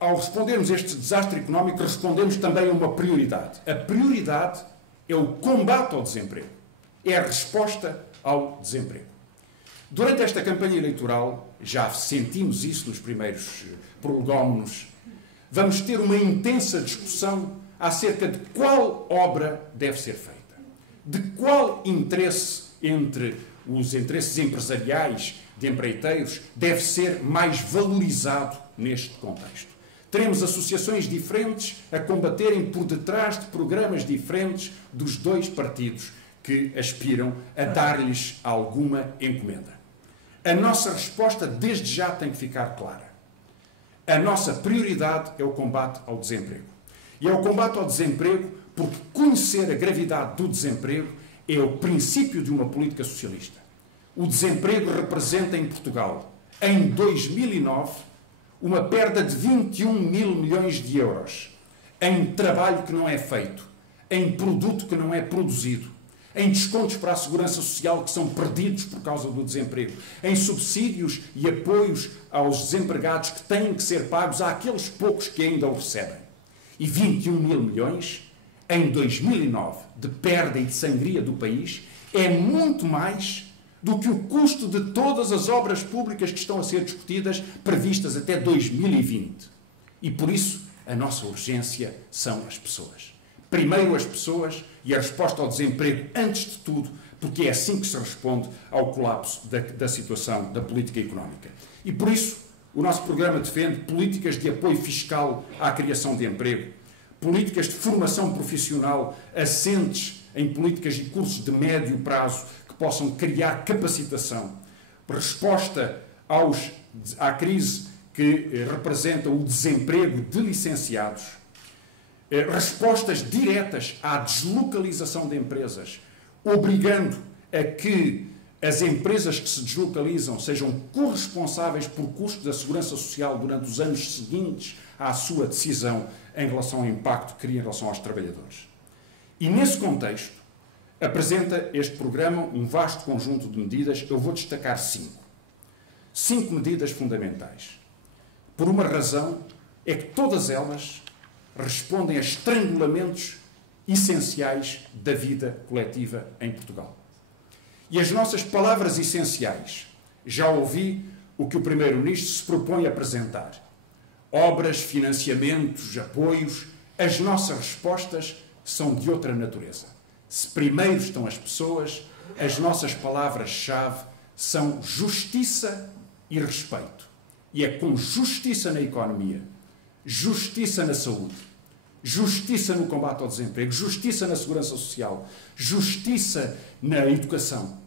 ao respondermos a este desastre económico, respondemos também a uma prioridade. A prioridade é o combate ao desemprego. É a resposta ao desemprego. Durante esta campanha eleitoral, já sentimos isso nos primeiros prolegómenos, vamos ter uma intensa discussão acerca de qual obra deve ser feita. De qual interesse entre os interesses empresariais de empreiteiros deve ser mais valorizado neste contexto. Teremos associações diferentes a combaterem por detrás de programas diferentes dos dois partidos que aspiram a dar-lhes alguma encomenda. A nossa resposta desde já tem que ficar clara. A nossa prioridade é o combate ao desemprego. E é o combate ao desemprego porque conhecer a gravidade do desemprego é o princípio de uma política socialista. O desemprego representa em Portugal, em 2009, uma perda de 21 mil milhões de euros em trabalho que não é feito, em produto que não é produzido, em descontos para a segurança social que são perdidos por causa do desemprego, em subsídios e apoios aos desempregados que têm que ser pagos àqueles poucos que ainda o recebem. E 21 mil milhões, em 2009, de perda e de sangria do país, é muito mais do que o custo de todas as obras públicas que estão a ser discutidas, previstas até 2020. E por isso, a nossa urgência são as pessoas. Primeiro as pessoas e a resposta ao desemprego antes de tudo, porque é assim que se responde ao colapso da situação da política económica. E por isso, o nosso programa defende políticas de apoio fiscal à criação de emprego, políticas de formação profissional assentes em políticas e cursos de médio prazo que possam criar capacitação, resposta à crise que representa o desemprego de licenciados, respostas diretas à deslocalização de empresas, obrigando a que as empresas que se deslocalizam sejam corresponsáveis por custos da segurança social durante os anos seguintes à sua decisão em relação ao impacto que cria em relação aos trabalhadores. E nesse contexto, apresenta este programa um vasto conjunto de medidas. Eu vou destacar 5. 5 medidas fundamentais. Por uma razão, é que todas elas respondem a estrangulamentos essenciais da vida coletiva em Portugal. E as nossas palavras essenciais, já ouvi o que o Primeiro-Ministro se propõe a apresentar. Obras, financiamentos, apoios, as nossas respostas são de outra natureza. Se primeiro estão as pessoas, as nossas palavras-chave são justiça e respeito. E é com justiça na economia, justiça na saúde, justiça no combate ao desemprego, justiça na segurança social, justiça na educação,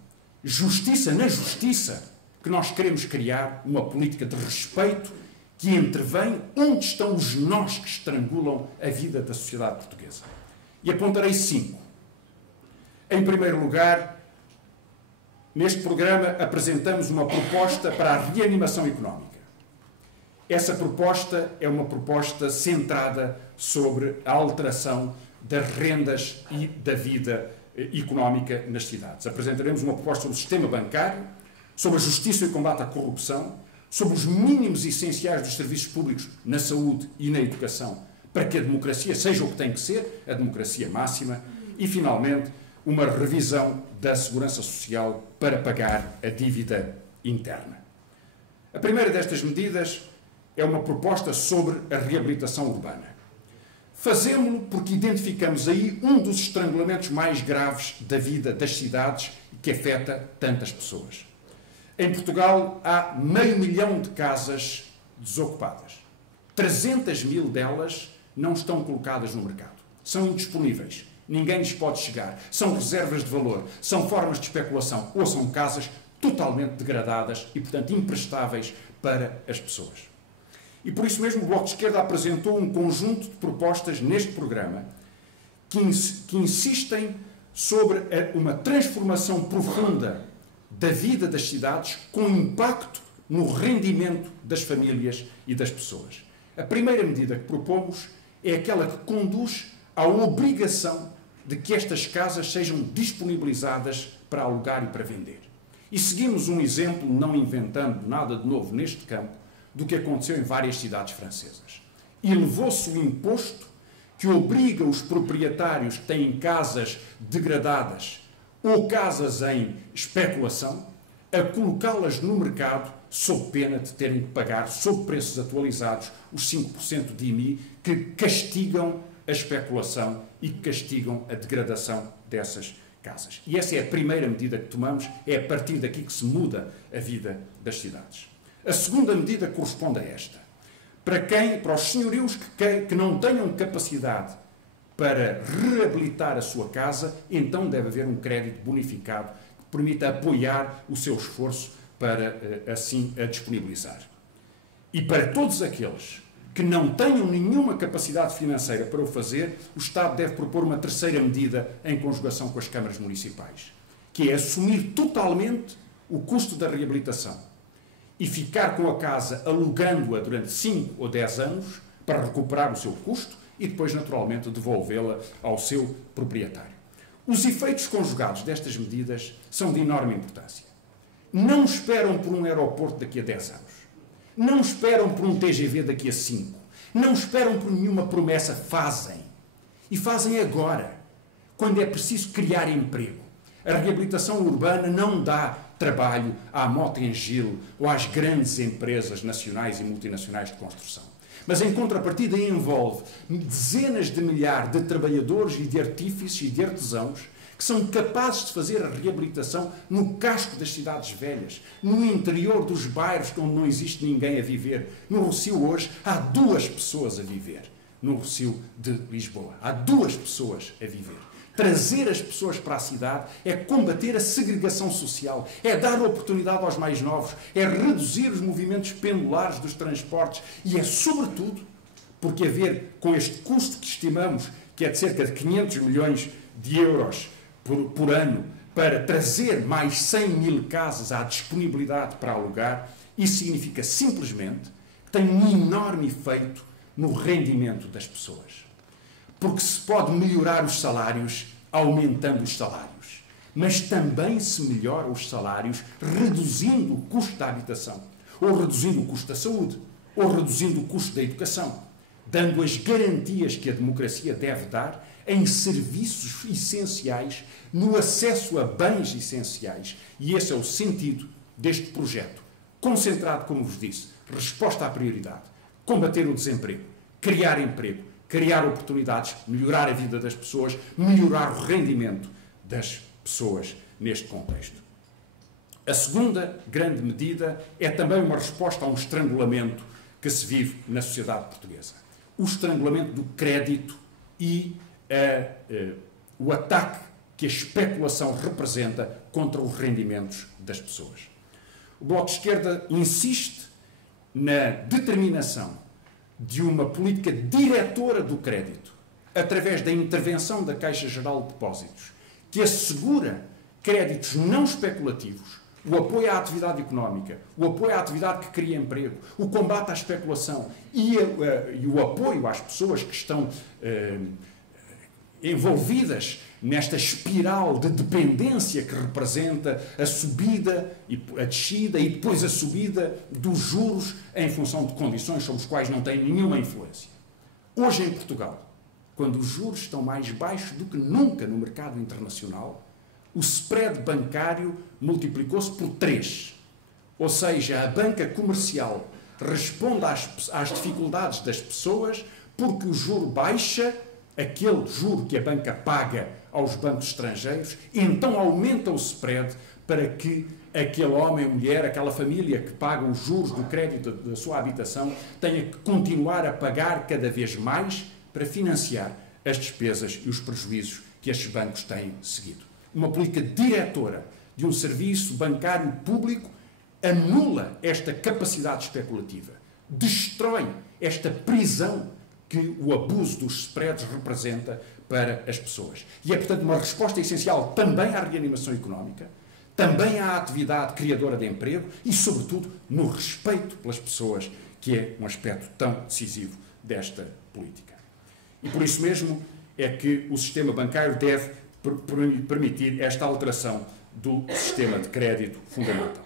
justiça na justiça, que nós queremos criar uma política de respeito que intervém onde estão os nós que estrangulam a vida da sociedade portuguesa. E apontarei 5. Em primeiro lugar, neste programa apresentamos uma proposta para a reanimação económica. Essa proposta é uma proposta centrada sobre a alteração das rendas e da vida económica nas cidades. Apresentaremos uma proposta sobre o sistema bancário, sobre a justiça e o combate à corrupção, sobre os mínimos essenciais dos serviços públicos na saúde e na educação, para que a democracia seja o que tem que ser, a democracia máxima, e, finalmente, uma revisão da segurança social para pagar a dívida interna. A primeira destas medidas é uma proposta sobre a reabilitação urbana. Fazemo-lo porque identificamos aí um dos estrangulamentos mais graves da vida das cidades que afeta tantas pessoas. Em Portugal há 500 mil de casas desocupadas. 300 mil delas não estão colocadas no mercado. São indisponíveis. Ninguém lhes pode chegar. São reservas de valor. São formas de especulação. Ou são casas totalmente degradadas e, portanto, imprestáveis para as pessoas. E por isso mesmo o Bloco de Esquerda apresentou um conjunto de propostas neste programa que insistem sobre uma transformação profunda da vida das cidades com impacto no rendimento das famílias e das pessoas. A primeira medida que propomos é aquela que conduz à obrigação de que estas casas sejam disponibilizadas para alugar e para vender. E seguimos um exemplo, não inventando nada de novo neste campo, do que aconteceu em várias cidades francesas. elevou-se o imposto que obriga os proprietários que têm casas degradadas ou casas em especulação a colocá-las no mercado sob pena de terem que pagar, sob preços atualizados, os 5% de IMI que castigam a especulação e que castigam a degradação dessas casas. E essa é a primeira medida que tomamos, é a partir daqui que se muda a vida das cidades. A segunda medida corresponde a esta. Para os senhorios que não tenham capacidade para reabilitar a sua casa, então deve haver um crédito bonificado que permita apoiar o seu esforço para assim a disponibilizar. E para todos aqueles que não tenham nenhuma capacidade financeira para o fazer, o Estado deve propor uma terceira medida em conjugação com as câmaras municipais, que é assumir totalmente o custo da reabilitação e ficar com a casa alugando-a durante 5 ou 10 anos para recuperar o seu custo e depois, naturalmente, devolvê-la ao seu proprietário. Os efeitos conjugados destas medidas são de enorme importância. Não esperam por um aeroporto daqui a 10 anos. Não esperam por um TGV daqui a 5. Não esperam por nenhuma promessa. Fazem. E fazem agora, quando é preciso criar emprego. A reabilitação urbana não dá trabalho à Mota-Engil ou às grandes empresas nacionais e multinacionais de construção. Mas, em contrapartida, envolve dezenas de milhares de trabalhadores e de artífices e de artesãos que são capazes de fazer a reabilitação no casco das cidades velhas, no interior dos bairros onde não existe ninguém a viver. No Rossio hoje há 2 pessoas a viver. No Rossio de Lisboa há 2 pessoas a viver. Trazer as pessoas para a cidade é combater a segregação social, é dar oportunidade aos mais novos, é reduzir os movimentos pendulares dos transportes e é, sobretudo, porque a ver com este custo que estimamos, que é de cerca de 500 milhões de euros por ano, para trazer mais 100 mil casas à disponibilidade para alugar, isso significa simplesmente que tem um enorme efeito no rendimento das pessoas. Porque se pode melhorar os salários aumentando os salários, mas também se melhora os salários reduzindo o custo da habitação, ou reduzindo o custo da saúde, ou reduzindo o custo da educação, dando as garantias que a democracia deve dar em serviços essenciais, no acesso a bens essenciais. E esse é o sentido deste projeto, concentrado, como vos disse, resposta à prioridade, combater o desemprego, criar emprego, criar oportunidades, melhorar a vida das pessoas, melhorar o rendimento das pessoas neste contexto. A segunda grande medida é também uma resposta a um estrangulamento que se vive na sociedade portuguesa. O estrangulamento do crédito e o ataque que a especulação representa contra os rendimentos das pessoas. O Bloco de Esquerda insiste na determinação de uma política diretora do crédito, através da intervenção da Caixa Geral de Depósitos, que assegura créditos não especulativos, o apoio à atividade económica, o apoio à atividade que cria emprego, o combate à especulação e o apoio às pessoas que estão envolvidas nesta espiral de dependência que representa a subida, a descida e depois a subida dos juros em função de condições sobre as quais não têm nenhuma influência. Hoje em Portugal, quando os juros estão mais baixos do que nunca no mercado internacional, o spread bancário multiplicou-se por 3. Ou seja, a banca comercial responde às dificuldades das pessoas porque o juro baixa, aquele juro que a banca paga aos bancos estrangeiros, então aumenta o spread para que aquele homem ou mulher, aquela família que paga os juros do crédito da sua habitação, tenha que continuar a pagar cada vez mais para financiar as despesas e os prejuízos que estes bancos têm seguido. Uma política diretora de um serviço bancário público anula esta capacidade especulativa, destrói esta prisão que o abuso dos spreads representa para as pessoas. E é, portanto, uma resposta essencial também à reanimação económica, também à atividade criadora de emprego e, sobretudo, no respeito pelas pessoas, que é um aspecto tão decisivo desta política. E por isso mesmo é que o sistema bancário deve permitir esta alteração do sistema de crédito fundamental.